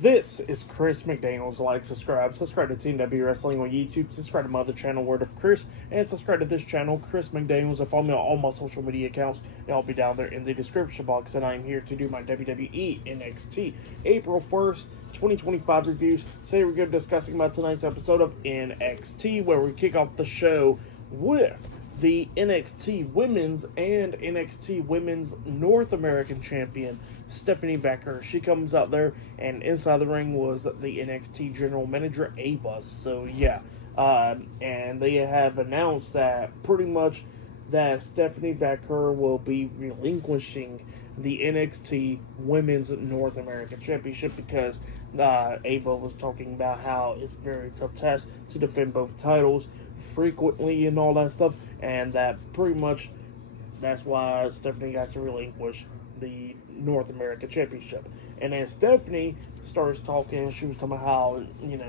This is Chris McDaniels. Like, subscribe to Team W Wrestling on YouTube, subscribe to my other channel, Word of Chris, and subscribe to this channel, Chris McDaniels, and follow me on all my social media accounts. They'll be down there in the description box, and I'm here to do my WWE NXT April 1st, 2025 reviews. So here we go, discussing about tonight's episode of NXT, where we kick off the show with the NXT Women's and NXT Women's North American Champion, Stephanie Vaquer. She comes out there, and inside the ring was the NXT General Manager, Ava. So, yeah. And they have announced that pretty much that Stephanie Vaquer will be relinquishing the NXT Women's North American Championship because Ava was talking about how it's a very tough task to defend both titles frequently and all that stuff, and that pretty much that's why Stephanie got to relinquish the North American Championship. And then Stephanie starts talking, she was talking about how,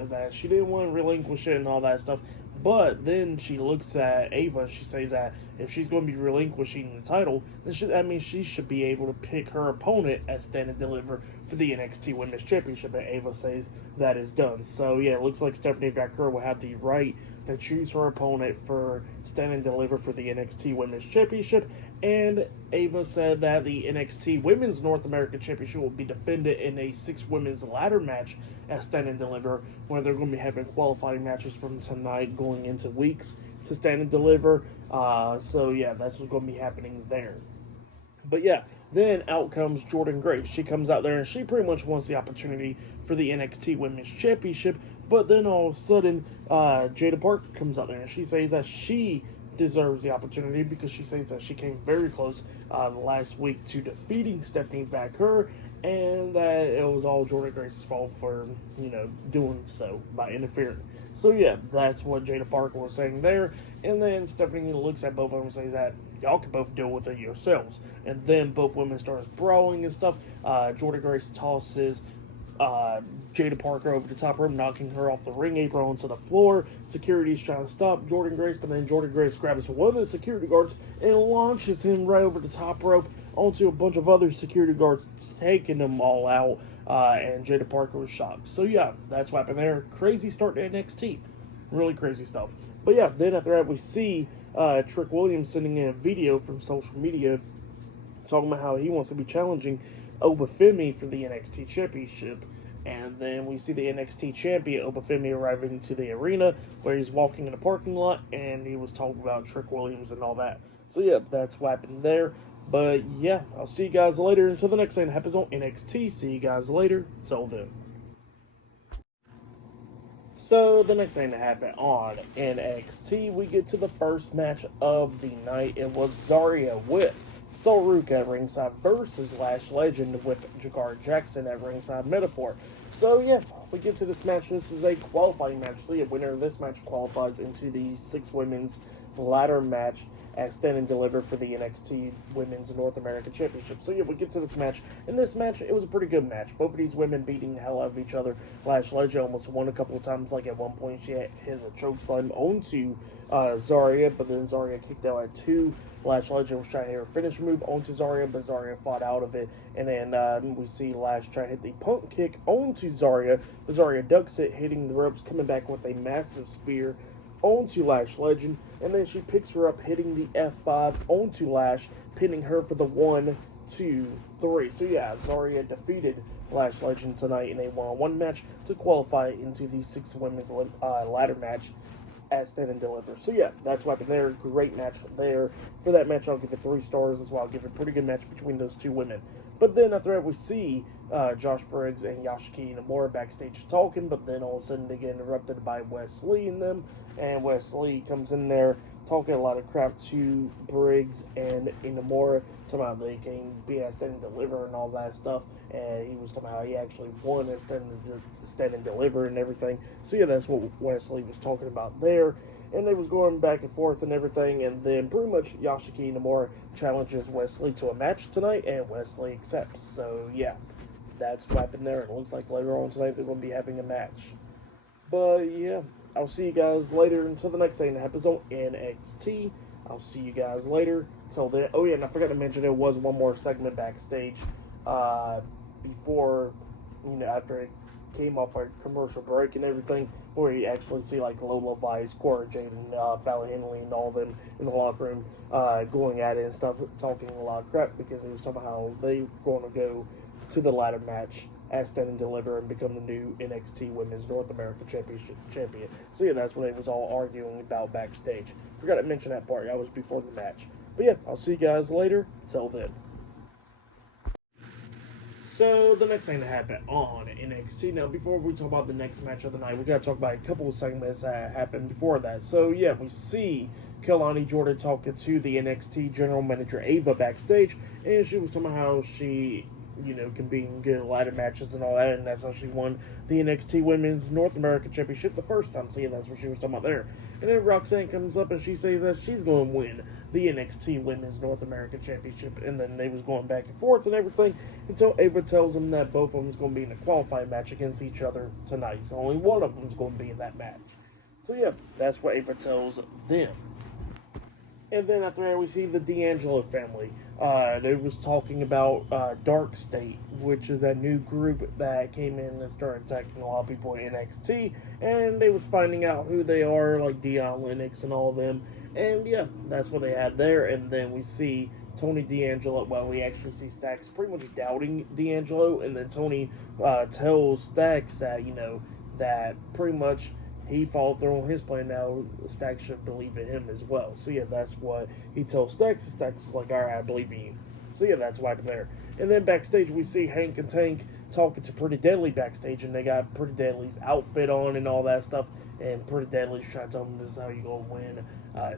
that she didn't want to relinquish it and all that stuff. But then she looks at Ava, she says that if she's going to be relinquishing the title, then that means she should be able to pick her opponent at Stand and Deliver for the NXT Women's Championship. And Ava says that is done. So yeah, it looks like Stephanie Vaquer will have the right to choose her opponent for Stand and Deliver for the NXT Women's Championship. And Ava said that the NXT Women's North American Championship will be defended in a 6 women's ladder match at Stand and Deliver, where they're going to be having qualifying matches from tonight going into weeks to Stand and Deliver. So yeah, that's what's going to be happening there. But yeah, then out comes Jordynne Grace. She comes out there and she pretty much wants the opportunity for the NXT Women's Championship. But then all of a sudden, Jada Parker comes out there and she says that she deserves the opportunity because she says that she came very close last week to defeating Stephanie Vaquer, and that it was all Jordynne Grace's fault for, doing so by interfering. So yeah, that's what Jada Parker was saying there. And then Stephanie looks at both of them and says that y'all can both deal with it yourselves. And then both women starts brawling and stuff. Jordynne Grace tosses Jada Parker over the top rope, knocking her off the ring apron onto the floor. Security's trying to stop Jordynne Grace, but then Jordynne Grace grabs one of the security guards and launches him right over the top rope onto a bunch of other security guards, taking them all out. And Jada Parker was shocked. So yeah, that's what happened there. Crazy start to NXT. Really crazy stuff. But yeah, then after that we see Trick Williams sending in a video from social media talking about how he wants to be challenging Obafemi for the NXT Championship. And then we see the NXT Champion Obafemi arriving to the arena where he's walking in the parking lot, and he was talking about Trick Williams and all that. So yeah, that's what happened there. But yeah, I'll see you guys later until the next thing that happens on NXT. See you guys later. Till then. So the next thing that happened on NXT, we get to the first match of the night. It was Zarya with Sol Ruka at ringside versus Lash Legend with Jakar Jackson at ringside Metaphor. So yeah, we get to this match. This is a qualifying match. So the winner of this match qualifies into the 6 women's ladder match at Stand and Deliver for the NXT Women's North American Championship. So yeah, we get to this match. In this match, it was a pretty good match. Both of these women beating the hell out of each other. Lash Legend almost won a couple of times. Like at one point, she hit a chokeslam onto Zarya, but then Zarya kicked out at 2. Lash Legend was trying to hit her finish move onto Zarya, but Zarya fought out of it. And then we see Lash try to hit the pump kick onto Zarya, but Zarya ducks it, hitting the ropes, coming back with a massive spear onto Lash Legend, and then she picks her up, hitting the F5 onto Lash, pinning her for the 1, 2, 3. So yeah, Zarya defeated Lash Legend tonight in a one-on-one match to qualify into the 6 women's ladder match at Stand and Deliver. So yeah, that's what happened there. Great match there. For that match, I'll give it 3 stars as well. I'll give it a pretty good match between those 2 women. But then after that, we see Josh Briggs and Yoshiki Inamura backstage talking, but then all of a sudden they get interrupted by Wes Lee and them, and Wes Lee comes in there talking a lot of crap to Briggs and Inamura, talking about they can be at Stand and Deliver and all that stuff, and he was talking about how he actually won at Stand and Deliver and everything. So yeah, that's what Wes Lee was talking about there. And they was going back and forth and everything, and then pretty much Yoshiki Inamura challenges Wes Lee to a match tonight, and Wes Lee accepts. So yeah, that's what happened there. It looks like later on tonight they're going to be having a match. But yeah, I'll see you guys later until the next thing that happens on NXT. I'll see you guys later. Till then. Oh yeah, and I forgot to mention there was one more segment backstage before, after came off a commercial break and everything, where you actually see like Lola Vice, Cora Jade, and Fallon Henley and all them in the locker room going at it and stuff, talking a lot of crap because he was talking about how they were going to go to the ladder match as Stand and Deliver and become the new NXT Women's North American Championship champion. So yeah, that's what they was all arguing about backstage. Forgot to mention that part. That was before the match. But yeah, I'll see you guys later. Till then. So the next thing that happened on NXT. Now, before we talk about the next match of the night, we gotta talk about a couple of segments that happened before that. So yeah, we see Kelani Jordan talking to the NXT general manager Ava backstage, and she was talking about how she, can be in good ladder matches and all that, and that's how she won the NXT Women's North American Championship the first time. So yeah, that's what she was talking about there. And then Roxanne comes up and she says that she's going to win the NXT Women's North American Championship, and then they was going back and forth and everything until Ava tells them that both of them is going to be in a qualifying match against each other tonight. So only one of them is going to be in that match. So yeah, that's what Ava tells them. And then after that, we see the D'Angelo family. They was talking about Dark State, which is a new group that came in and started attacking a lot of people in NXT. And they was finding out who they are, like Dion Lennox and all of them. And yeah, that's what they had there. And then we see Tony D'Angelo. Well, we actually see Stacks pretty much doubting D'Angelo. And then Tony tells Stacks that, that pretty much he followed through on his plan. Now Stacks should believe in him as well. So yeah, that's what he tells Stacks. Stacks is like, all right, I believe in you. So yeah, that's why I'm there. And then backstage we see Hank and Tank talking to Pretty Deadly backstage, and they got Pretty Deadly's outfit on and all that stuff. And Pretty Deadly's trying to tell them this is how you go win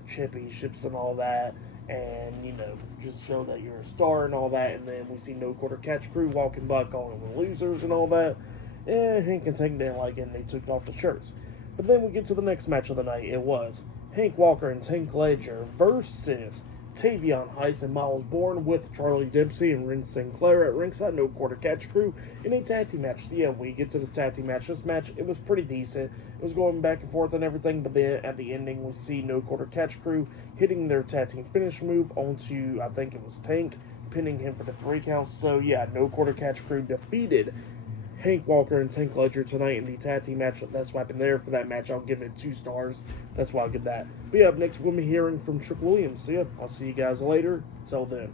championships and all that. And, just show that you're a star and all that. And then we see No Quarter Catch Crew walking by calling them losers and all that. And Hank and Tank didn't like it, and they took off the shirts. But then we get to the next match of the night. It was Hank Walker and Tank Ledger versus Tavion Heiss and Miles Bourne with Charlie Dempsey and Ren Sinclair at ringside. No Quarter Catch Crew in a tag team match. So yeah, we get to this tag team match. This match, it was pretty decent. It was going back and forth and everything, but then at the ending, we see No Quarter Catch Crew hitting their tag team finish move onto, I think it was Tank, pinning him for the 3 counts. So yeah, No Quarter Catch Crew defeated Hank Walker and Tank Ledger tonight in the tag team match. That's why I've been there for that match. I'll give it 2 stars. That's why I'll give that. But yeah, up next we'll be hearing from Trick Williams. So yeah, I'll see you guys later. Till then.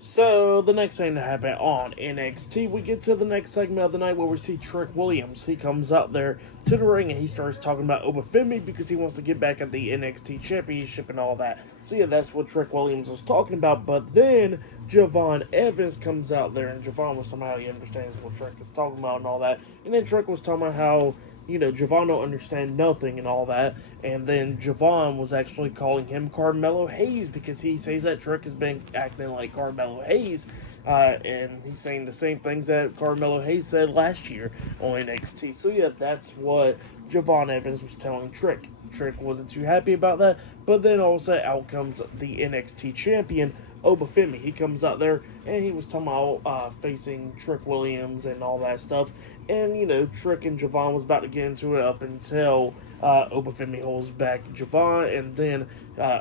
So, the next thing that happened on NXT, we get to the next segment of the night where we see Trick Williams. He comes out there to the ring and he starts talking about Obafemi because he wants to get back at the NXT Championship and all that. So yeah, that's what Trick Williams was talking about. But then Javon Evans comes out there, and Javon was talking about how he understands what Trick is talking about and all that. And then Trick was talking about how Javon don't understand nothing and all that. And then Javon was actually calling him Carmelo Hayes because he says that Trick has been acting like Carmelo Hayes. And he's saying the same things that Carmelo Hayes said last year on NXT. So yeah, that's what Javon Evans was telling Trick. Trick wasn't too happy about that. But then also out comes the NXT champion, Obafemi. He comes out there and he was talking about facing Trick Williams and all that stuff. And, Trick and Javon was about to get into it up until Obafemi holds back Javon. And then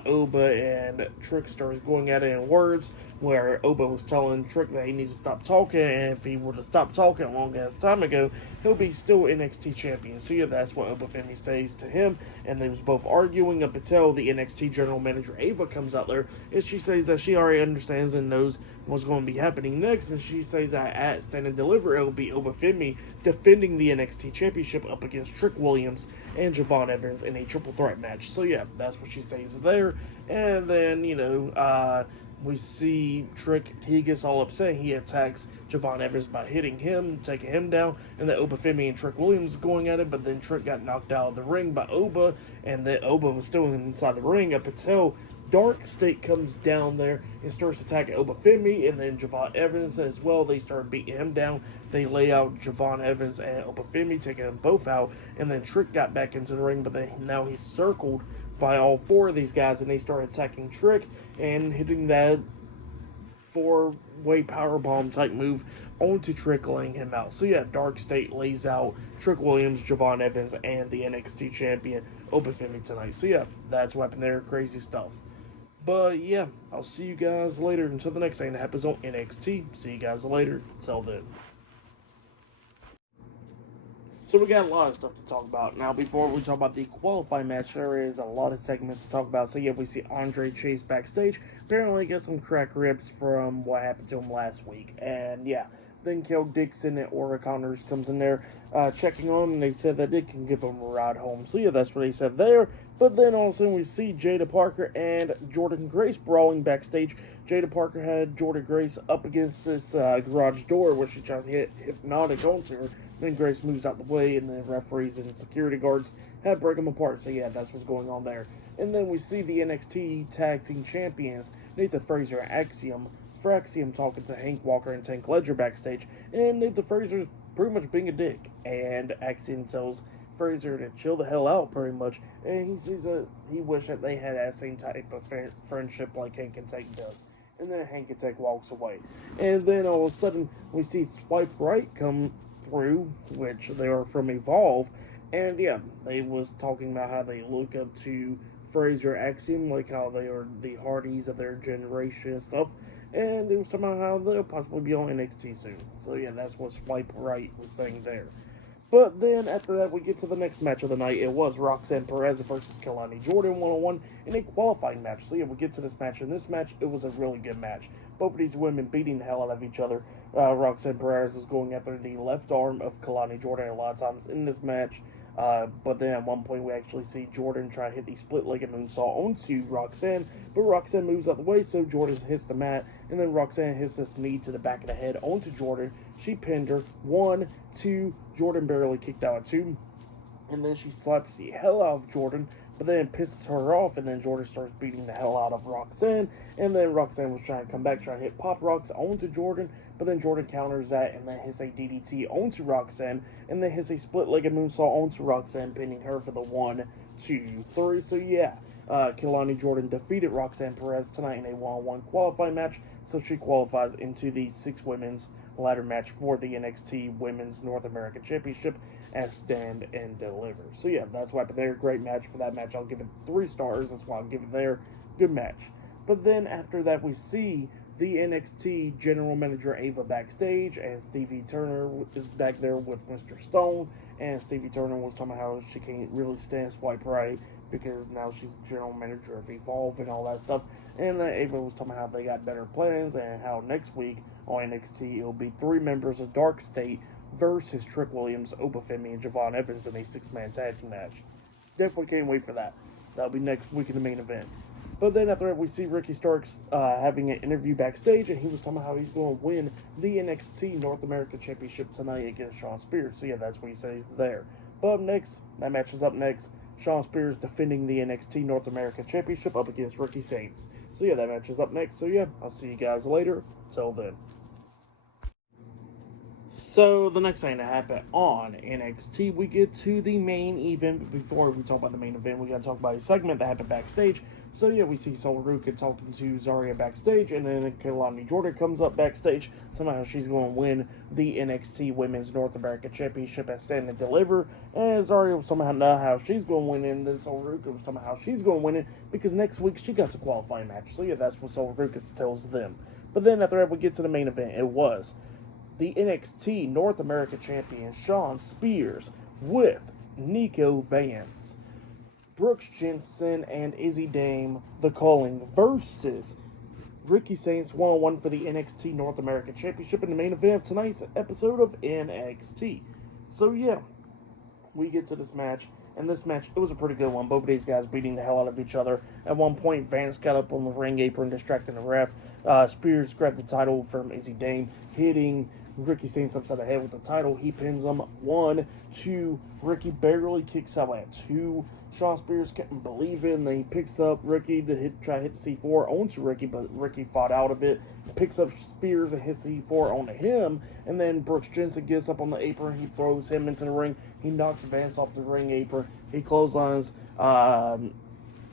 Oba and Trick starts going at it in words where Oba was telling Trick that he needs to stop talking. And if he were to stop talking a long ass time ago, he'll be still NXT champion. So yeah, that's what Obafemi says to him. And they was both arguing up until the NXT general manager Ava comes out there. And she says that she already understands and knows what's going to be happening next. And she says that at Stand and Deliver, it will be Obafemi defending the NXT championship up against Trick Williams and Javon Evans in a triple threat match. So yeah, that's what she says there. And then, we see Trick, he gets all upset. He attacks Javon Evans by hitting him, taking him down, and then Obafemi and Trick Williams going at it, but then Trick got knocked out of the ring by Oba, and then Oba was still inside the ring up until Dark State comes down there and starts attacking Obafemi, and then Javon Evans as well. They start beating him down. They lay out Javon Evans and Obafemi, taking them both out, and then Trick got back into the ring, but then now he's circled by all 4 of these guys, and they start attacking Trick and hitting that 4-way powerbomb type move onto Trick, laying him out. So yeah, Dark State lays out Trick Williams, Javon Evans, and the NXT champion Obafemi tonight. So yeah, that's what happened there. Crazy stuff. But yeah, I'll see you guys later until the next thing that happens on NXT. See you guys later. Till then. So we got a lot of stuff to talk about. Now, before we talk about the qualifying match, there is a lot of segments to talk about. So yeah, we see Andre Chase backstage. Apparently got some cracked ribs from what happened to him last week. And yeah, then Kel Dixon and Aura Connors comes in there checking on him, and they said that they can give him a ride home. So yeah, that's what they said there. But then all of a sudden we see Jada Parker and Jordan Grace brawling backstage. Jada Parker had Jordan Grace up against this garage door where she tries to hit Hypnotic onto her. Then Grace moves out the way, and the referees and security guards had to break them apart. So yeah, that's what's going on there. And then we see the NXT Tag Team Champions, Nathan Frazer and Axiom. For Axiom talking to Hank Walker and Tank Ledger backstage, and Nathan Frazer's pretty much being a dick. And Axiom tells Frazer to chill the hell out, pretty much. And he says that he wished that they had that same type of friendship like Hank and Tank does. And then Hank and Tank walks away. And then all of a sudden, we see Swipe Right come through, which they are from Evolve. And yeah, they was talking about how they look up to Frazer Axiom, like how they are the Hardys of their generation and stuff. And it was talking about how they'll possibly be on NXT soon. So yeah, that's what Swipe Right was saying there. But then after that, we get to the next match of the night. It was Roxanne Perez versus Kelani Jordan 1-on-1 in a qualifying match. So yeah, we get to this match. In this match, it was a really good match. Both of these women beating the hell out of each other. Roxanne Perez is going after the left arm of Kelani Jordan a lot of times in this match. But then at one point we actually see Jordan try to hit the split-legged moonsault onto Roxanne, but Roxanne moves out the way, so Jordan hits the mat, and then Roxanne hits this knee to the back of the head onto Jordan. She pinned her. 1, 2, Jordan barely kicked out at 2, and then she slaps the hell out of Jordan, but then pisses her off, and then Jordan starts beating the hell out of Roxanne, and then Roxanne was trying to come back, trying to hit Pop Rocks onto Jordan, but then Jordan counters that, and then hits a DDT onto Roxanne, and then hits a split-legged moonsault onto Roxanne, pinning her for the 1, 2, 3. So yeah, Kelani Jordan defeated Roxanne Perez tonight in a 1-on-1 qualifying match, so she qualifies into the 6 women's ladder match for the NXT Women's North American Championship as Stand and Deliver. So yeah, that's why they're a great match. For that match, I'll give it 3 stars. That's why I'll give it there. Good match. But then after that, we see the NXT General Manager Ava backstage, and Stevie Turner is back there with Mr. Stone, and Stevie Turner was talking about how she can't really stand Swipe Right because now she's General Manager of Evolve and all that stuff, and Ava was talking about how they got better plans, and how next week on NXT it'll be 3 members of Dark State versus Trick Williams, Oba Femi, and Javon Evans in a 6-man tag team match. Definitely can't wait for that. That'll be next week in the main event. But then after that, we see Ricky Starks having an interview backstage, and he was talking about how he's going to win the NXT North American Championship tonight against Shawn Spears. So yeah, that's what he says there. But up next, that match is up next. Shawn Spears defending the NXT North American Championship up against Ricky Saints. So yeah, that match is up next. So yeah, I'll see you guys later. Till then. So the next thing to happen on NXT, we get to the main event. But before we talk about the main event, we gotta talk about a segment that happened backstage. So yeah, we see Sol Ruka talking to Zarya backstage, and then Kelani Jordan comes up backstage. Somehow she's going to win the NXT Women's North American Championship at Stand and Deliver. And Zarya was talking about how she's going to win it, and then Sol Ruka was talking about how she's going to win it because next week she got a qualifying match. So yeah, that's what Sol Ruka tells them. But then after that, we get to the main event. It was the NXT North American Champion Shawn Spears with Nico Vance, Brooks Jensen, and Izzy Dame, The Calling, versus Ricky Saints 1-on-1 for the NXT North American Championship in the main event of tonight's episode of NXT. So yeah, we get to this match, and this match, it was a pretty good one. Both of these guys beating the hell out of each other. At one point, Vance got up on the ring apron, distracting the ref. Spears grabbed the title from Izzy Dame, hitting Ricky Saints upside the head with the title. He pins him. 1, 2. Ricky barely kicks out at 2. Shawn Spears couldn't believe it, and then he picks up Ricky to try to hit the C4 onto Ricky, but Ricky fought out of it. Picks up Spears and hits C4 onto him, and then Brooks Jensen gets up on the apron. He throws him into the ring. He knocks Vance off the ring apron. He clotheslines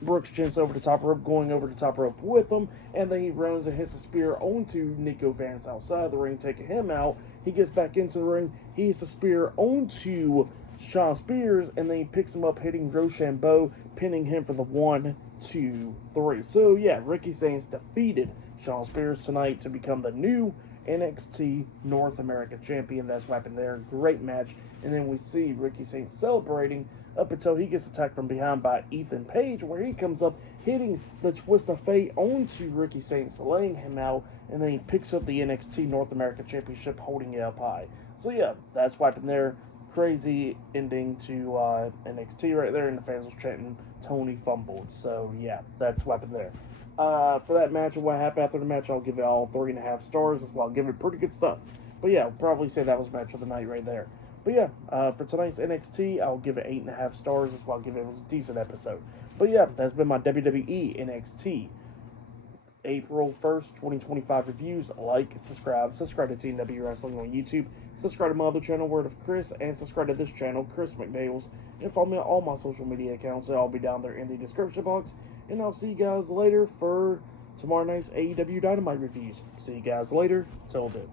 Brooks Jensen over the top rope, going over the top rope with him, and then he runs and hits a spear onto Nico Vance outside the ring, taking him out. He gets back into the ring. He hits a spear onto Shawn Spears, and then he picks him up, hitting Rochambeau, pinning him for the 1, 2, 3. So yeah, Ricky Saints defeated Shawn Spears tonight to become the new NXT North America Champion. That's what happened there. Great match. And then we see Ricky Saints celebrating up until he gets attacked from behind by Ethan Page, where he comes up hitting the Twist of Fate onto Ricky Saints, laying him out, and then he picks up the NXT North America Championship, holding it up high. So yeah, that's what happened there. Crazy ending to NXT right there, and the fans was chanting Tony fumbled. So yeah, that's what happened there. For that match and what happened after the match, I'll give it all 3.5 stars. As well, I'll give it pretty good stuff. But yeah, I'll probably say that was match of the night right there. But yeah, for tonight's NXT, I'll give it 8.5 stars. As well, I'll give it was a decent episode. But yeah, that's been my WWE NXT April 1st, 2025 reviews. Like, subscribe to Team W Wrestling on YouTube, subscribe to my other channel, Word of Chris, and subscribe to this channel, Chris McDaniels, and follow me on all my social media accounts. They'll all be down there in the description box, and I'll see you guys later for tomorrow night's AEW Dynamite reviews. See you guys later. Till then.